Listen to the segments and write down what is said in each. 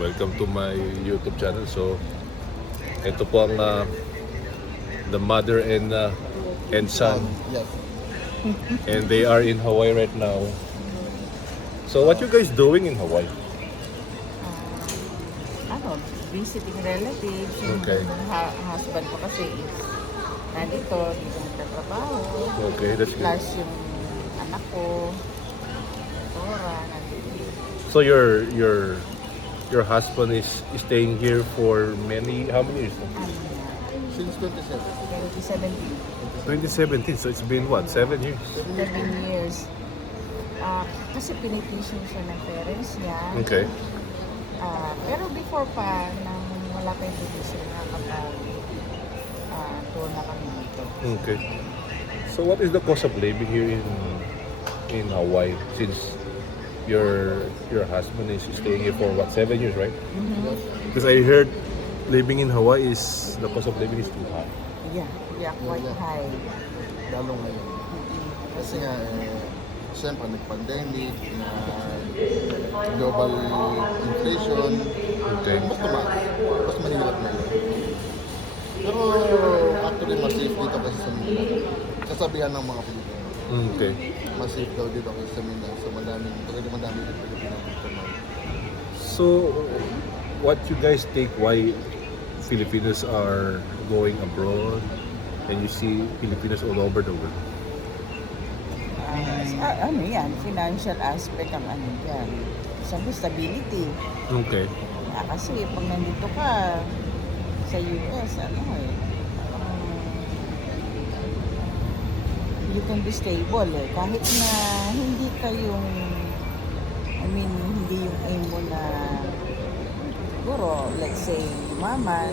Welcome to my YouTube channel. So, ito po ang the mother and son, Yes. and they are in Hawaii right now. So, what you guys doing in Hawaii? Visiting relatives. Yung Okay. husband ko kasi is nandito, dito nagtatrabaho. Okay, that's good. Plus yung anak ko, Tora, nandito. So, your husband is staying here for how many years? Since 27. 2017. 2017. So, it's been what, 7 years? 7 years. Kasi pinitisyon siya ng parents niya. Okay. Pero before pa, nang wala pa yung pinitisyon na kapag doon na kami dito. Okay. So, what is the cost of living here in Hawaii since your husband is staying here for what, 7 years, right? Because I heard living in Hawaii is the cost of living is too high. Yeah, quite Yeah. high. Lalo ngayon. Kasi nga, siyempre, nag-pandemic, global inflation, Okay. mas tumaas. Mas mahirap na yun. Pero actually, mas safe dito kasi sa Mindanao. Kasabihan ng mga Pilipino. Okay. Mas safe daw dito kasi sa Mindanao. So madaming yung Pilipino dito. So, what you guys think why Filipinos are going abroad and you see Filipinos all over the world? Ano yan, financial aspect ang ano dyan. Sabi, stability. Okay. Kasi pag nandito ka sa US, you can be stable Kahit na hindi hindi yung aim mo na siguro, let's say, umaman,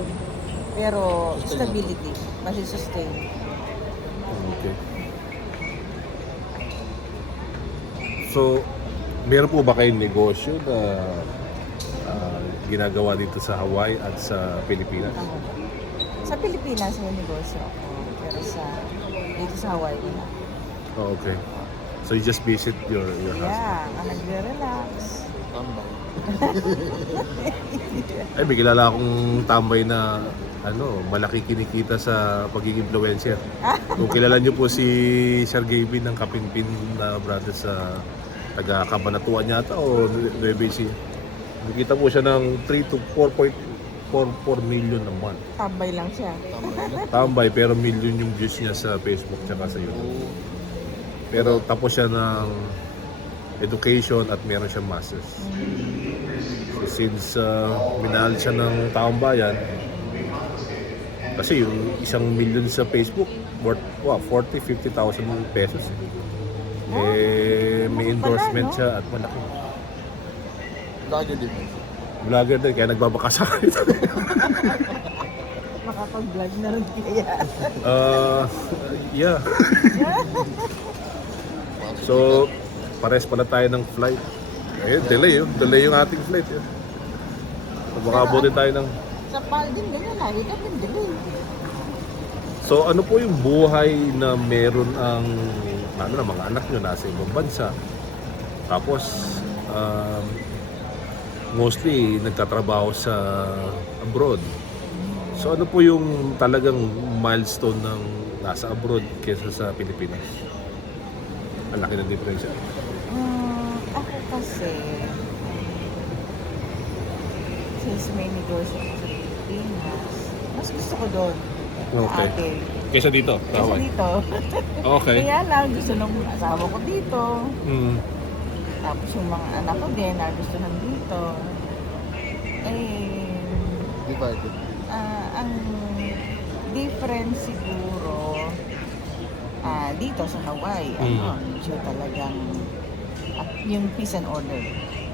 pero stability, masisustain. Okay. So, meron po ba kayong negosyo na ginagawa dito sa Hawaii at sa Pilipinas? Sa Pilipinas, may negosyo ako. Pero dito sa Hawaii, wala. Oh, okay. So you just visit your husband? Yeah, nagre-relax. Tambay. Ay, may kilala akong tambay na malaki kinikita sa pagiging influencer. Kung kilala niyo po si Sir Gavin ng Kapinpin na brother sa taga Cabanatuan yata o BBC. Nakita po siya ng 3 to 4.44 million a month. Tambay lang siya. Tambay na. Tambay pero million yung views niya sa Facebook tsaka sa YouTube. Pero tapos siya ng education at meron siyang masters. So since minahal siya ng taong bayan, kasi yung 1 million sa Facebook worth 40-50,000 pesos. May endorsement siya at malaki. Lagi din. Vlogger din, kaya nagbabaka sa akin. Makapag-vlog na rin kaya. Yeah. So, pares pala tayo ng flight. Delay yung ating flight. Baka abutin tayo ng... Sa Palden, ganyan, lagi ka pindelay. So, ano po yung buhay na meron ang mga anak nyo nasa ibang bansa? Tapos, mostly nagtatrabaho sa abroad. So, ano po yung talagang milestone ng nasa abroad kaysa sa Pilipinas? Ang laki ng diferensya. Ako kasi, since may negosyo ako sa Pilipinas, mas gusto ko doon. Okay. Ate. Kaysa dito? Kasi dito. Okay. Kaya lang, gusto ng asawa ko dito. Tapos yung mga anak ko din, gusto nandito. Divided. Ang difference siguro, dito sa Hawaii, medyo talagang, yung peace and order,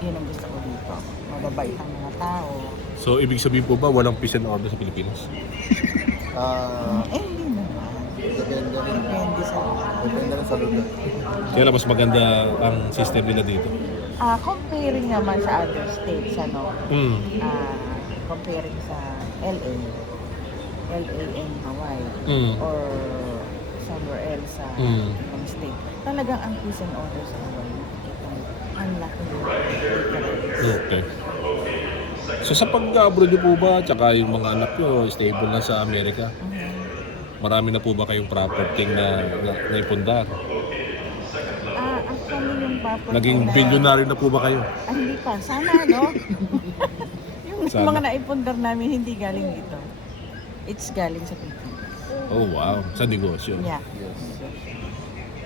yun ang gusto ko dito. Mababait ang mga tao. So, ibig sabihin po ba walang peace and order sa Pilipinas? Hindi naman. Depende rin. Depende sa Depende rin sa lugar. Kaya mas maganda ang system nila dito. comparing naman sa other states, comparing sa LA in Hawaii, or somewhere else sa ibang state, talagang ang peace and order sa Hawaii, ang laki ng difference. Okay. So sa pag-abroad niyo po ba, tsaka yung mga anak niyo, stable na sa Amerika? Marami na po ba kayong property na naipundar? Actually yung property Naging na... bilyonaryo na po ba kayo? Hindi pa. Sana, no? Yung Sana. mga naipundar namin hindi galing dito. It's galing sa Pilipinas. Oh wow, sa negosyo. Yeah. Yes.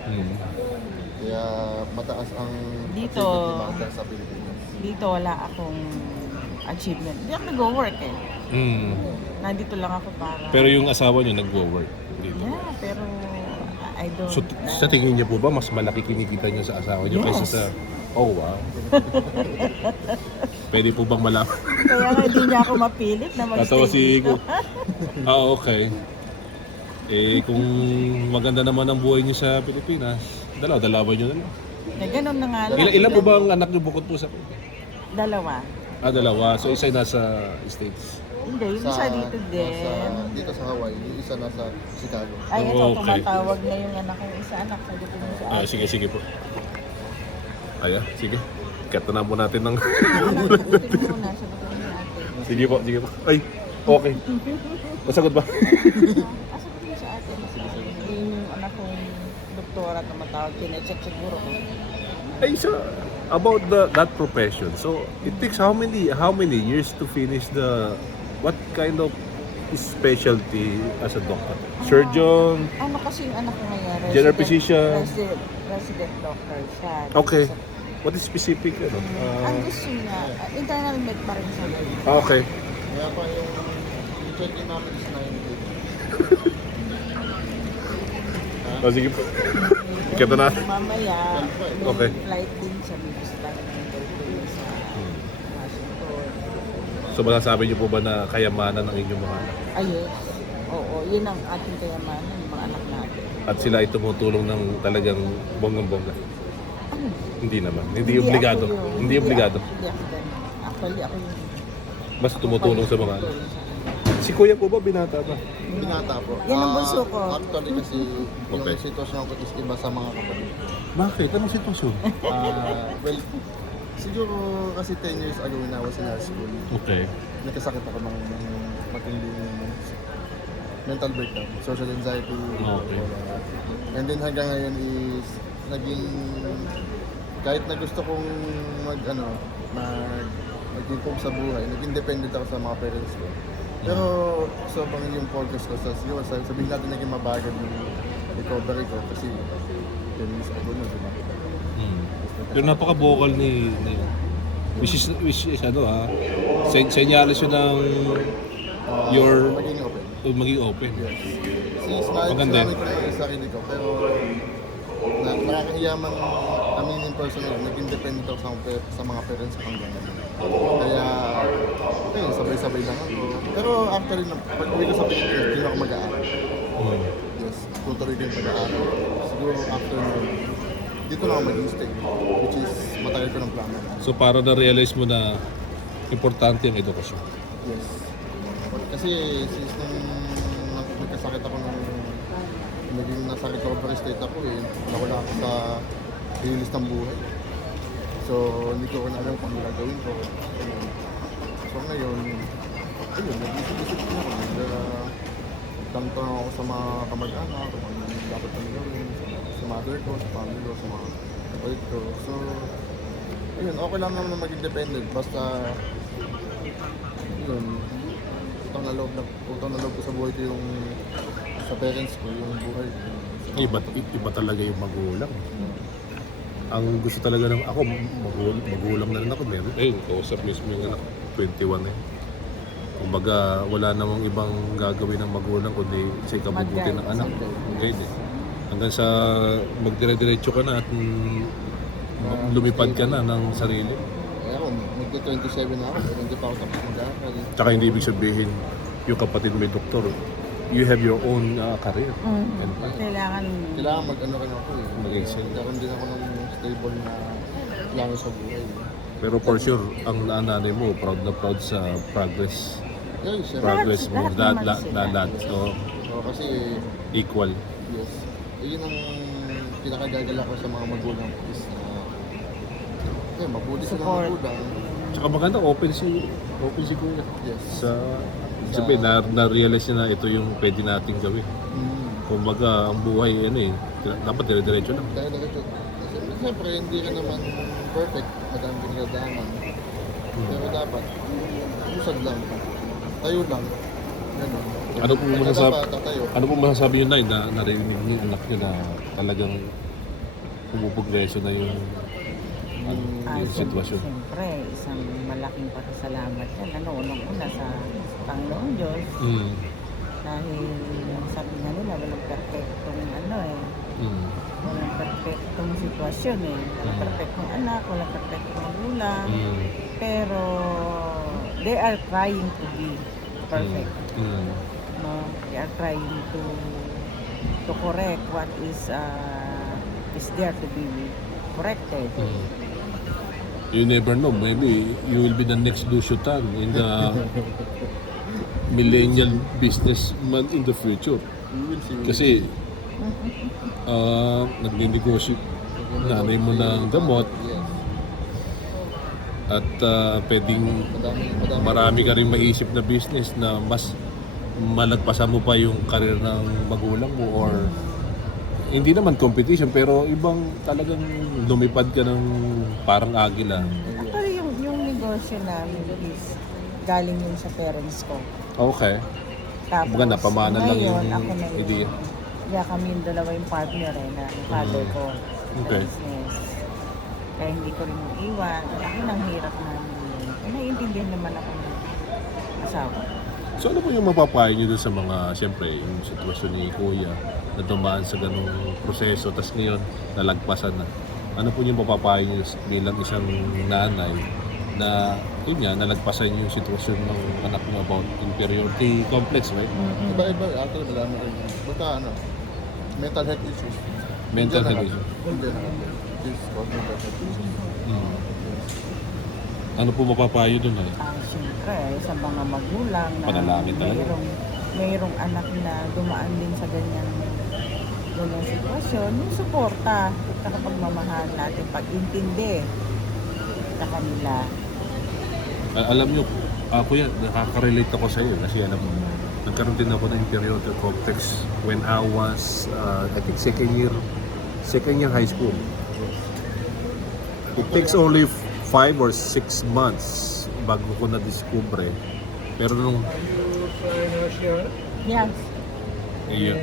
Hmm. Kaya mataas ang Dito. achievement ni Magda sa Pilipinas. Dito wala akong achievement. Hindi ako nag-work eh. Hmm. Nandito lang ako para... Pero yung asawa niyo nagwo-work dito. Yeah, pero I don't... So sa tingin niyo po ba mas malaki kinikita niyo sa asawa niyo kaysa Yes. sa... Oh wow. Pwede po bang malaman? Kaya nga hindi niya ako mapilit na magstay Tatawa si dito. okay. Eh kung maganda naman ang buhay niyo sa Pilipinas, dalawa niyo na lang. Ganun na nga lang. Ilan po ba ang anak niyo bukod po sa... Dalawa. Dalawa. So isa nasa States. Hindi, yung isa dito din. Dito sa Hawaii, yung isa nasa Chicago. Ay, ito, Okay. tumatawag na yung anak kong isa. Anak, pwede po mo sa akin. Sige po. Sige. Kata na po natin ng... Sagutin mo muna, sagutin mo ni ate. sige po. Ay, okay. Masagot ba? Sagutin mo sa ate. Yung anak kong doktora tumatawag, chinecheck siguro ko. Ay, so, about that profession. So, it takes how many years to finish what kind of specialty as a doctor? Surgeon? Ano kasi yung anak ko ngayon? General physician? Resident doctor siya. Okay. What is specific? Ang gusto niya, internal med pa rin siya. Okay. Kaya pa yung check-in namin is 9 Sige po. Kata na. Mamaya, may Okay. flight din siya. Bibisita na ng interview sa Washington. So, masasabi niyo po ba na kayamanan ng inyong mga anak? Yes. Oo, yun ang ating kayamanan, yung mga anak natin. At sila ay tumutulong ng talagang bonggang-bongga? Ano? Hindi naman. Hindi obligado. ako yun. Hindi obligado. Hindi ako ganun. Actually, ako yung... Basta tumutulong sa mga anak. Si Kuya po ba binata pa? Binata po. Yan ang bunso ko. Actually kasi yung Okay. sitwasyon ko is iba sa mga kapatid. Bakit? Anong sitwasyon? Well, siguro kasi 10 years ago when I was in high school, Okay. nagkasakit ako ng matinding mental breakdown, social anxiety. Okay. And then hanggang ngayon is naging kahit na gusto kong mag-improve sa buhay, naging dependent ako sa mga parents ko. Pero sobrang yung focus ko sa siguro sabihin natin naging mabagal yung recovery ko kasi 10 years ago na, diba? Pero napaka-vocal ni which is senyales yun ng your Maging open. maging open. Since na Maganda. sinabi ko naman yung sarili ko, pero nakakahiya man aminin personal, naging dependent ako sa mga parents ko hanggang ngayon. Kaya, ayun, sabay-sabay lang ako. Pero actually, pag uwi ko sa Pilipinas, hindi ako mag-aaral. Yes, tutuloy ko yung pag-aaral. Siguro after nun, dito na ako mag-stay, which is matagal ko ng plano. So para na-realize mo na importante ang edukasyon. Yes. Kasi since nung nagkasakit ako nung naging nasa recovery state ako nawala ako sa linis ng buhay. So hindi ko na alam kung ano gagawin ko. So ngayon, ayun, nag-isip-isip ko ako. Nagtanong ako sa mga kamag-anak, kung ano dapat kami gawin, sa mother ko, sa family ko, sa mga kapatid ko. So, ayun, okay lang naman na maging dependent. Basta, yun, utang na loob ko sa buhay ko yung sa parents ko, yung buhay ko. Iba talaga yung magulang. Ang gusto talaga ng ako, magulang na rin ako meron. Kausap mismo yung anak, 21 eh. Kumbaga, wala namang ibang gagawin ng magulang kundi sa ikabubuti ng anak. Guide eh. Hanggang sa magdire-diretso ka na at lumipad ka na ng sarili. Kaya ako, magto-27 na ako, pero hindi pa ako tapos mag-aaral. Tsaka hindi ibig sabihin yung kapatid mo may doktor. You have your own career. And, Kailangan mag-ano rin ako Mag-excel. Nagkaroon din ako ng stable na plano sa buhay. pero for sure, ang nanay mo proud na proud sa progress. Yeah, siyempre. Progress mo. Lahat naman sila. Lahat. So, So, kasi, equal. yes, yun ang pinakagagala ko sa mga magulang is mabuti sila Support. magulang. Tsaka maganda, open si open si Kuya. Yes. Sabi, na-realize niya na ito yung pwede nating gawin. Kumbaga, ang buhay, dapat dire-diretso lang. Dahil ito, siyempre hindi ka naman perfect, madami pinagdaanan. Pero dapat, usad lang, tayo lang. Ganun. Ano po masasabi yun, Nay, na narinig niyo yung anak niya na talagang pumupugreso na yung yung sitwasyon? Siyempre, isang malaking pasasalamat yan. Unang-una sa Panginoon Diyos. Dahil sabi nga nila, walang perfectong walang perfectong sitwasyon Walang perfectong anak, walang perfectong magulang. Pero they are trying to be perfect. No? They are trying to correct what is there to be corrected. You never know, maybe you will be the next Lucio Tan in the millennial businessman in the future. We will see. Kasi nagninegosyo nanay mo ng gamot Yes. at pwedeng marami ka rin maisip na business na mas malagpasan mo pa yung career ng magulang mo or hindi naman competition pero ibang talagang lumipad ka ng parang agila. Actually, yung negosyo namin is galing yun sa parents ko. Okay. Tapos, Kumbaga, napamana lang ngayon, yung ako na idea. Yeah, kami yung dalawa yung partner na father ko sa Okay. business. Kaya hindi ko rin iwan. Ako nang hirap namin yun. Eh, naiintindihan naman ako ng asawa. So ano po yung mapapayo nyo doon sa mga, siyempre, yung sitwasyon ni Kuya na dumaan sa ganung proseso, tapos ngayon nalagpasan na. Ano po yung mapapayo nyo bilang isang nanay na, yun nga, nalagpasan yung sitwasyon ng anak mo about inferiority complex, right? Iba-iba, actually, marami rin. Basta mental health issues. Mental health issues. Hindi na. This called mental health issues. Ano po mapapayo doon ay? Siyempre, sa mga magulang na Panalangin talaga. mayroong anak na dumaan din sa ganyang sitwasyon, yung suporta at pagmamahal natin, pag-intindi sa kanila. Alam nyo, Kuya, nakaka-relate ako sa iyo kasi alam mo, nagkaroon din ako ng inferiority complex when I was, I think second year high school. It takes only 5 or 6 months bago ko na-discover. Pero nung Yes. yeah,